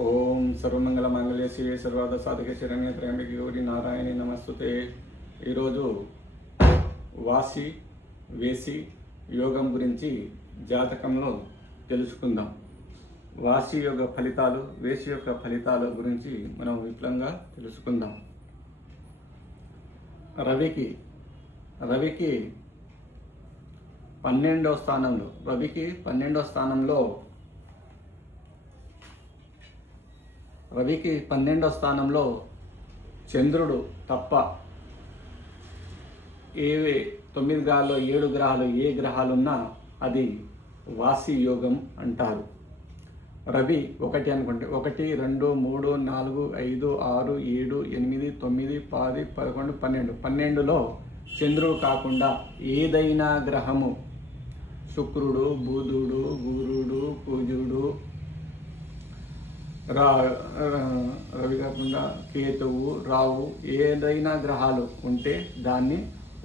ఓం సర్వమంగళ మంగళే శివే సర్వాద సాధకే శరణ్య త్రయంబకే గౌరి నారాయణి నమస్తుతే. ఈరోజు వాసి వేసి యోగం గురించి జాతకంలో తెలుసుకుందాం. వాసి యోగ ఫలితాలు, వేసి యొక్క ఫలితాల గురించి మనం విపులంగా తెలుసుకుందాం. రవికి 12వ స్థానంలో రవికి 12వ స్థానంలో చంద్రుడు తప్ప 9 గ్రహాల్లో 7 గ్రహాలు ఏ గ్రహాలున్నా అది వాసి యోగం అంటారు. రవి 1 అనుకుంటే 1, 2, 3, 4, 5, 6, 7, 8, 9, 10, 11, 12లో చంద్రుడు కాకుండా ఏదైనా గ్రహము శుక్రుడు, బుధుడు, గురుడు, కుజుడు, రవి కాకుండా కేతువు, రావు ఏదైనా గ్రహాలు ఉంటే దాన్ని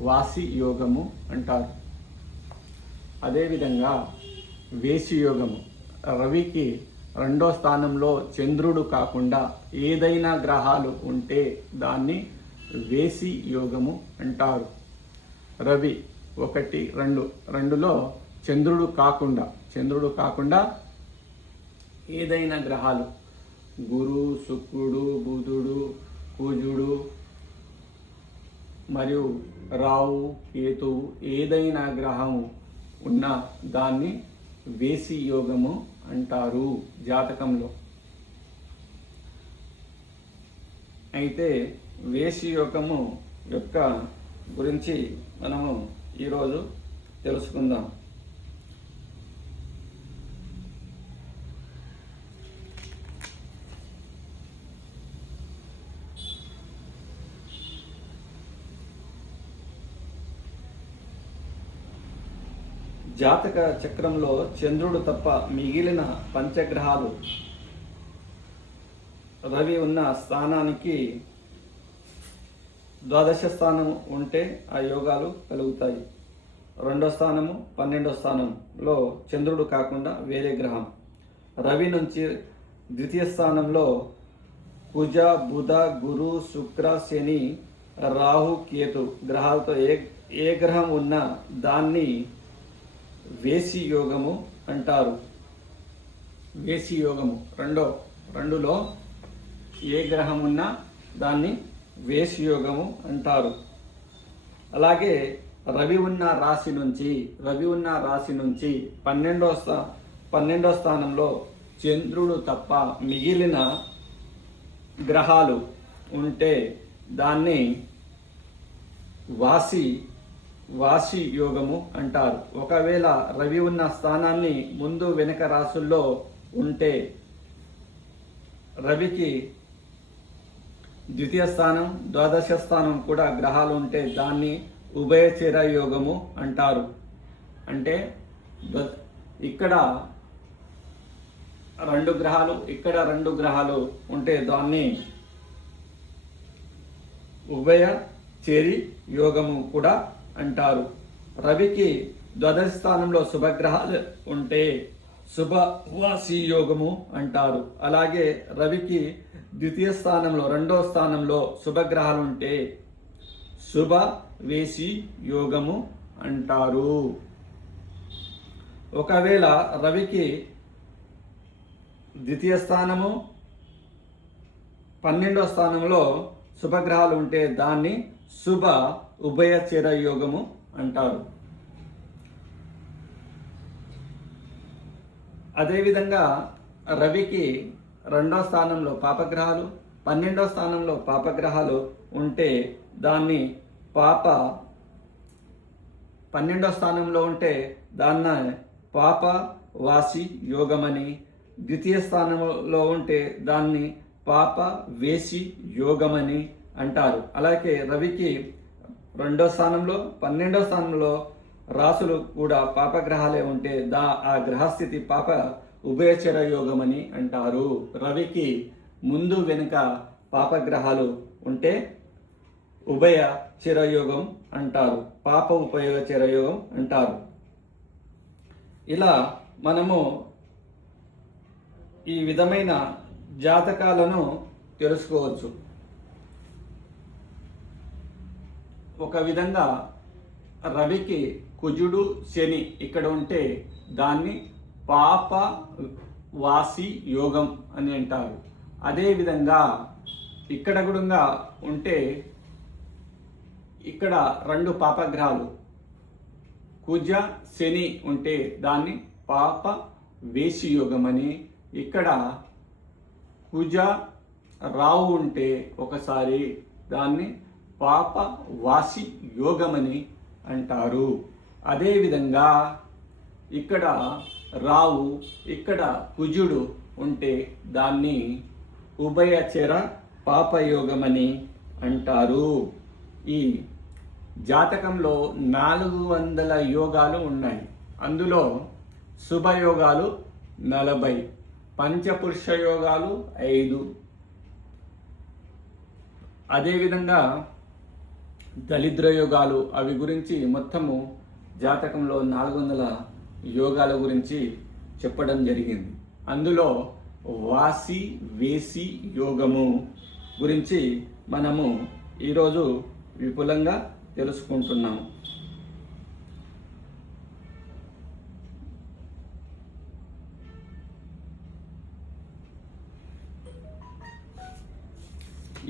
వాసి యోగము అంటారు. అదేవిధంగా వేసి యోగము రవికి 2వ స్థానంలో చంద్రుడు కాకుండా ఏదైనా గ్రహాలు ఉంటే దాన్ని వేసి యోగము అంటారు. రవి 1, 2లో చంద్రుడు కాకుండా ఏదైనా గ్రహాలు గురు, శుక్రుడు, బుధుడు, కుజుడు మరియు రావు, కేతువు ఏదైనా గ్రహము ఉన్నా దాన్ని వేసి యోగము అంటారు జాతకంలో. అయితే వేసి యోగము యొక్క గురించి మనము ఈరోజు తెలుసుకుందాం. జాతక చక్రంలో చంద్రుడు తప్ప మిగిలిన పంచగ్రహాలు రవి ఉన్న స్థానానికి ద్వాదశ స్థానం ఉంటే ఆ యోగాలు కలుగుతాయి. 2వ స్థానము 12వ స్థానంలో చంద్రుడు కాకుండా వేరే గ్రహం. రవి నుంచి ద్వితీయ స్థానంలో కుజ, బుధ, గురు, శుక్ర, శని, రాహు, కేతు గ్రహాలతో ఏ గ్రహం ఉన్నా దాన్ని వేసి యోగము అంటారు. వేసి యోగము 2లో ఏ గ్రహం ఉన్నా దాన్ని వేసి యోగము అంటారు. అలాగే రవి ఉన్న రాశి నుంచి 12వ స్థానంలో చంద్రుడు తప్ప మిగిలిన గ్రహాలు ఉంటే దాన్ని వాసి యోగము అంటారు. ఒకవేళ రవి ఉన్న స్థానాన్ని ముందు వెనక రాసుల్లో ఉంటే రవికి ద్వితీయ స్థానం, ద్వాదశ స్థానం కూడా గ్రహాలు ఉంటే దాన్ని ఉభయచర యోగము అంటారు. అంటే ఇక్కడ 2 గ్రహాలు ఇక్కడ 2 గ్రహాలు ఉంటే దాన్ని ఉభయచేరి యోగము కూడా అంటారు. రవికి ద్వాదశ స్థానంలో శుభగ్రహాలు ఉంటే శుభవాసి యోగము అంటారు. అలాగే రవికి ద్వితీయ స్థానంలో 2వ స్థానంలో శుభగ్రహాలు ఉంటే శుభ వేసి యోగము అంటారు. ఒకవేళ రవికి ద్వితీయ స్థానము 12వ స్థానంలో శుభగ్రహాలు ఉంటే దాన్ని శుభ ఉభయచర యోగము అంటారు. అదేవిధంగా రవికి 2వ స్థానంలో పాపగ్రహాలు, 12వ స్థానంలో పాపగ్రహాలు ఉంటే దాన్ని 12వ స్థానంలో ఉంటే దాన్ని పాప వాసి యోగమని, ద్వితీయ స్థానంలో ఉంటే దాన్ని పాప వేసి యోగమని అంటారు. అలాగే రవికి 2వ స్థానంలో 12వ స్థానంలో రాసులు కూడా పాపగ్రహాలే ఉంటే ఆ గ్రహస్థితి పాప ఉభయచర యోగమని అంటారు. రవికి ముందు వెనుక పాపగ్రహాలు ఉంటే ఉభయ చిరయోగం అంటారు, పాప ఉపయోగ చిరయోగం అంటారు. ఇలా మనము ఈ విధమైన జాతకాలను తెలుసుకోవచ్చు. ఒక విధంగా రవికి కుజుడు శని ఇక్కడ ఉంటే దాన్ని పాప వాసి యోగం అని అంటారు. అదేవిధంగా ఇక్కడ కూడా ఉంటే ఇక్కడ రెండు పాపగ్రహాలు కుజ శని ఉంటే దాన్ని పాప వేసి యోగం అని, ఇక్కడ కుజ రావు ఉంటే ఒకసారి దాన్ని పాప వాసి యోగమని అంటారు. అదేవిధంగా ఇక్కడ రావు ఇక్కడ కుజుడు ఉంటే దాన్ని ఉభయచర పాపయోగమని అంటారు. ఈ జాతకంలో 400 యోగాలు ఉన్నాయి. అందులో శుభయోగాలు 40, పంచపురుష యోగాలు 5, అదేవిధంగా దళిద్ర యోగాలు అవి గురించి మొత్తము జాతకంలో 400 యోగాల గురించి చెప్పడం జరిగింది. అందులో వాసి వేసి యోగము గురించి మనము ఈరోజు విపులంగా తెలుసుకుంటున్నాము.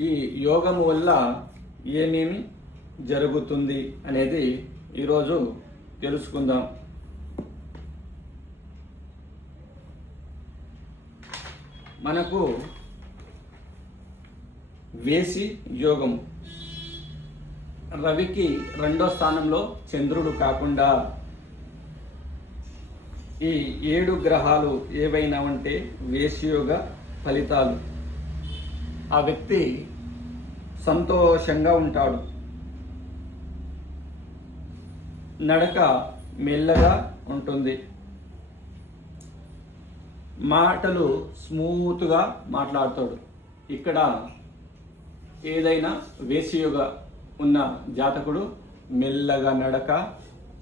ఈ యోగము వల్ల ఏమేమి జరుగుతుంది అనేది ఈరోజు తెలుసుకుందాం. మనకు వేసి యోగం, రవికి 2వ స్థానంలో చంద్రుడు కాకుండా ఈ 7 గ్రహాలు ఏవైనా ఉంటే వేసియోగ ఫలితాలు. ఆ వ్యక్తి సంతోషంగా ఉంటాడు, నడక మెల్లగా ఉంటుంది, మాటలు స్మూత్గా మాట్లాడతాడు. ఇక్కడ ఏదైనా వేసియోగ ఉన్న జాతకుడు మెల్లగా నడక,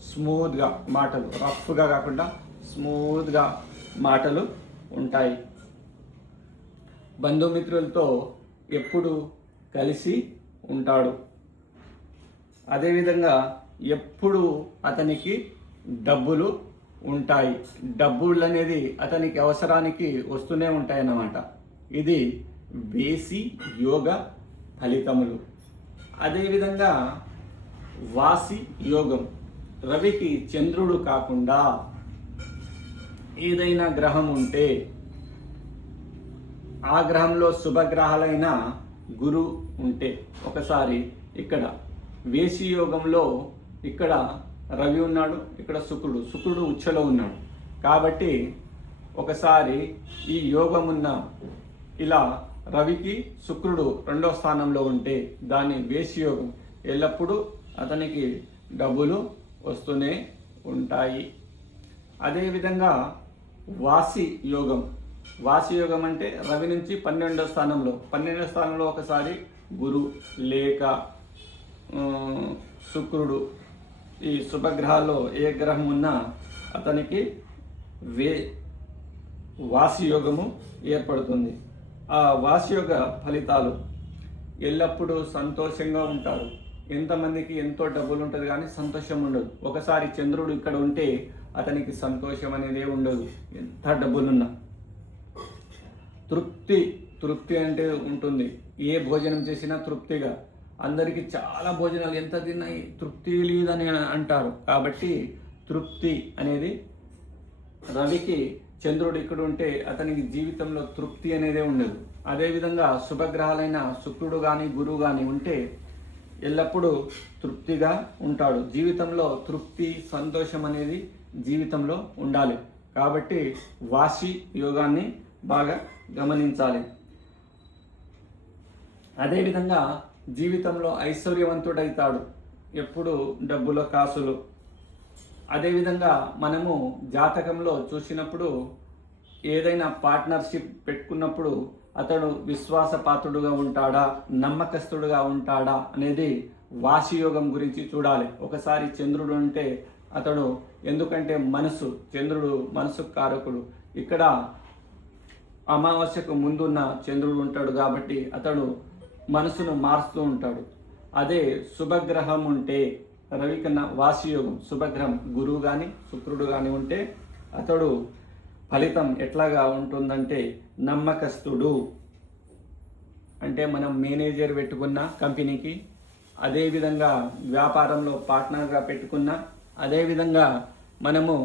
స్మూత్గా మాటలు, రఫ్గా కాకుండా స్మూత్గా మాటలు ఉంటాయి. బంధుమిత్రులతో ఎప్పుడు కలిసి ఉంటాడు. అదేవిధంగా ఎప్పుడు అతనికి డబ్బులు ఉంటాయి. డబ్బులు అనేది అతనికి అవసరానికి వస్తూనే ఉంటాయన్నమాట. ఇది వేసి యోగ ఫలితములు. అదేవిధంగా వాసి యోగం, రవికి చంద్రుడు కాకుండా ఏదైనా గ్రహం ఉంటే ఆ గ్రహంలో శుభగ్రహాలైన గురు ఉంటే ఒకసారి ఇక్కడ వేసి యోగంలో ఇక్కడ రవి ఉన్నాడు, ఇక్కడ శుక్రుడు ఉచ్చలో ఉన్నాడు. కాబట్టి ఒకసారి ఈ యోగం ఉన్న ఇలా రవికి శుక్రుడు 2వ స్థానంలో ఉంటే దాన్ని వేసి యోగం. ఎల్లప్పుడూ అతనికి డబ్బులు వస్తూనే ఉంటాయి. అదేవిధంగా వాసి యోగం, వాసి యోగం అంటే రవి నుంచి 12వ స్థానంలో ఒకసారి గురు లేక శుక్రుడు, ఈ శుభగ్రహాల్లో ఏ గ్రహం ఉన్నా అతనికి వాసియోగము ఏర్పడుతుంది. ఆ వాసియోగ ఫలితాలు ఎల్లప్పుడూ సంతోషంగా ఉంటారు. ఎంతమందికి ఎంతో డబ్బులు ఉంటుంది కానీ సంతోషం ఉండదు. ఒకసారి చంద్రుడు ఇక్కడ ఉంటే అతనికి సంతోషం అనేది ఉండదు, ఎంత డబ్బులున్నా. తృప్తి అంటే ఉంటుంది. ఏ భోజనం చేసినా తృప్తిగా, అందరికీ చాలా భోజనాలు ఎంత తిన్నాయి తృప్తి లేదని అంటారు. కాబట్టి తృప్తి అనేది రవికి చంద్రుడు ఇక్కడ ఉంటే అతనికి జీవితంలో తృప్తి అనేదే ఉండదు. అదేవిధంగా శుభగ్రహాలైన శుక్రుడు కానీ గురువు కానీ ఉంటే ఎల్లప్పుడూ తృప్తిగా ఉంటాడు. జీవితంలో తృప్తి సంతోషం అనేది జీవితంలో ఉండాలి. కాబట్టి వాసి యోగాన్ని బాగా గమనించాలి. అదేవిధంగా జీవితంలో ఐశ్వర్యవంతుడైతాడు, ఎప్పుడు డబ్బుల కాసులు. అదేవిధంగా మనము జాతకంలో చూసినప్పుడు ఏదైనా పార్ట్నర్షిప్ పెట్టుకున్నప్పుడు అతడు విశ్వాసపాత్రుడుగా ఉంటాడా, నమ్మకస్తుడుగా ఉంటాడా అనేది వాసియోగం గురించి చూడాలి. ఒకసారి చంద్రుడు ఉంటే అతడు, ఎందుకంటే చంద్రుడు మనసు కారకుడు. ఇక్కడ అమావాస్యకు ముందున్న చంద్రుడు ఉంటాడు కాబట్టి అతడు మనసును మారుస్తూ ఉంటాడు. అదే శుభగ్రహం ఉంటే రవి కన్నా వాసియోగం శుభగ్రహం గురువు కానీ శుక్రుడు కానీ ఉంటే అతడు ఫలితం ఎట్లాగా ఉంటుందంటే నమ్మకస్తుడు. అంటే మనం మేనేజర్ పెట్టుకున్న కంపెనీకి, అదేవిధంగా వ్యాపారంలో పార్ట్నర్గా పెట్టుకున్న, అదేవిధంగా మనము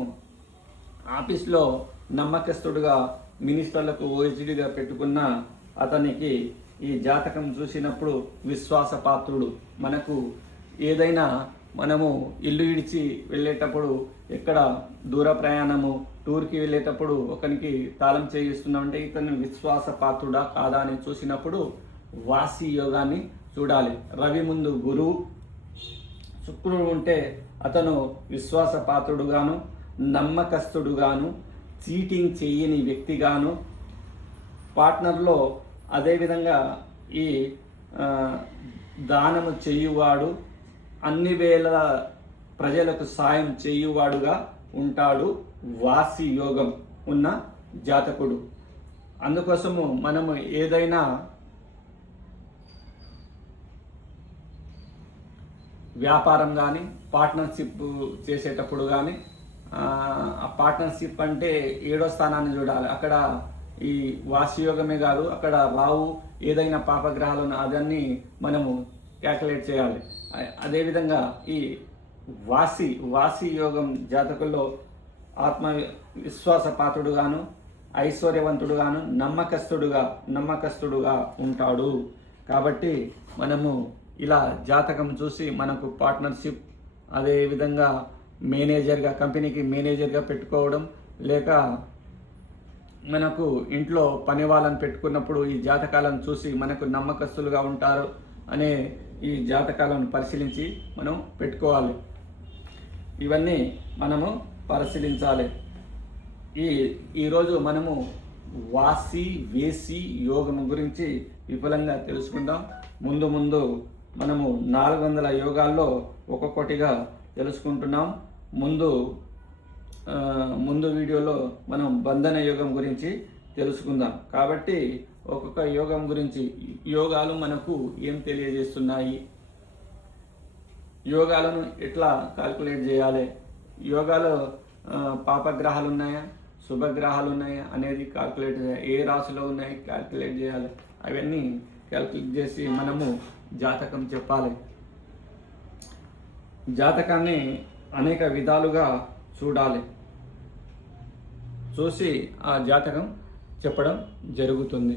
ఆఫీస్లో నమ్మకస్తుడుగా మినిస్టర్లకు ఓఎస్డీగా పెట్టుకున్న అతనికి ఈ జాతకం చూసినప్పుడు విశ్వాసపాత్రుడు. మనకు ఏదైనా మనము ఇల్లు ఇడిచి వెళ్ళేటప్పుడు, ఎక్కడ దూర ప్రయాణము టూర్కి వెళ్ళేటప్పుడు ఒకరికి తాళం చేయిస్తున్నామంటే ఇతను విశ్వాసపాత్రుడా కాదా అని చూసినప్పుడు వాసి యోగాన్ని చూడాలి. రవి ముందు గురువు, శుక్రుడు ఉంటే అతను విశ్వాసపాత్రుడుగాను, నమ్మకస్తుడుగాను, చీటింగ్ చేయని వ్యక్తిగాను, పార్ట్నర్లో అదేవిధంగా ఈ దానము చేయువాడు, అన్ని వేళ ప్రజలకు సాయం చేయువాడుగా ఉంటాడు వాసి యోగం ఉన్న జాతకుడు. అందుకోసము మనము ఏదైనా వ్యాపారం కానీ పార్ట్నర్షిప్ చేసేటప్పుడు కానీ ఆ పార్ట్నర్షిప్ అంటే 7వ స్థానాన్ని చూడాలి. అక్కడ ఈ వాసియోగమే కాదు, అక్కడ రావు ఏదైనా పాపగ్రహాలను అదన్నీ మనము క్యాల్కులేట్ చేయాలి. అదేవిధంగా ఈ వాసి యోగం జాతకుల్లో ఆత్మ విశ్వాసపాత్రుడుగాను, ఐశ్వర్యవంతుడుగాను, నమ్మకస్తుడుగా ఉంటాడు. కాబట్టి మనము ఇలా జాతకం చూసి మనకు పార్ట్నర్షిప్, అదేవిధంగా మేనేజర్గా కంపెనీకి మేనేజర్గా పెట్టుకోవడం, లేక మనకు ఇంట్లో పని వాళ్ళని పెట్టుకున్నప్పుడు ఈ జాతకాలను చూసి మనకు నమ్మకస్తులుగా ఉంటారు అనే ఈ జాతకాలను పరిశీలించి మనం పెట్టుకోవాలి. ఇవన్నీ మనము పరిశీలించాలి. ఈరోజు మనము వేసి యోగం గురించి విపులంగా తెలుసుకుందాం. ముందు మనము 400 యోగాల్లో ఒక్కొక్కటిగా తెలుసుకుంటున్నాం. ముందు వీడియోలో మనం బంధన యోగం గురించి తెలుసుకుందాం. కాబట్టి ఒక్కొక్క యోగం గురించి, యోగాలు మనకు ఏం తెలియజేస్తున్నాయి, యోగాలను ఎట్లా కాల్కులేట్ చేయాలి, యోగాలో పాపగ్రహాలు ఉన్నాయా, శుభగ్రహాలు ఉన్నాయా అనేది కాల్కులేట్ చేయాలి, ఏ రాశిలో ఉన్నాయి కాల్కులేట్ చేయాలి. అవన్నీ క్యాల్కులేట్ చేసి మనము జాతకం చెప్పాలి. జాతకాన్ని అనేక విధాలుగా చూడాలి, చూసి ఆ జాతకం చెప్పడం జరుగుతుంది.